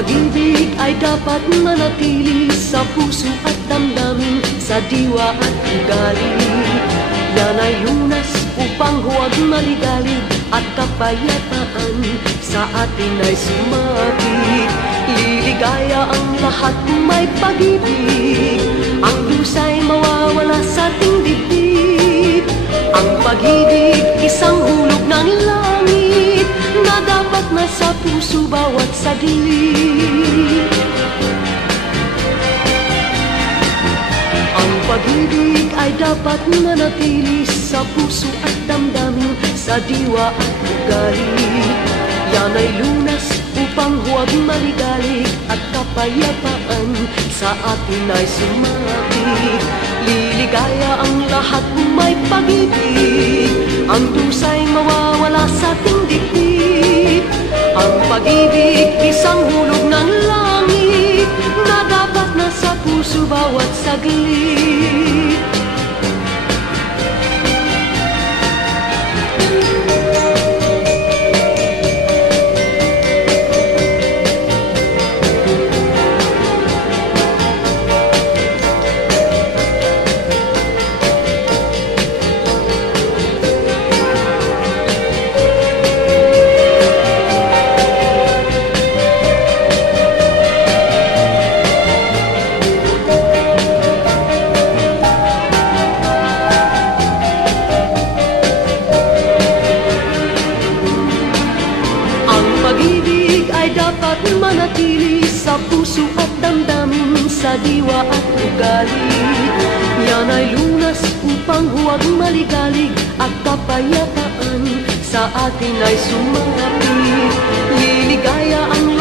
pag-ibig ay dapat manatili sa puso at damdamin, sa diwa at ugali. Yan ay lunas upang huwag maligalig at kapayapaan sa atin ay sumapit. Liligaya ang lahat kung may pag-ibig, ang dusay mawawala sa ating dibdib. Ang pag-ibig, isang hulog ng langit na dapat nasa puso bawat saglit. Ang pag-ibig ay dapat manatili sa puso at damdamin, sa diwa at ugali. Yan ay lunas upang huwag maligalig at kapayapaan sa atin ay sumapit. Liligaya ang lahat kung may pag-ibig, ang dusay mawawala sa ating dibdib. Ang pag-ibig, isang hulog ng langit na dapat nasa puso bawat saglit. Pag-ibig ay dapat manatili sa puso at damdamin, sa diwa at ugali. Yan ay lunas upang huwag maligalig at kapayapaan sa atin ay sumapit. Liligaya ang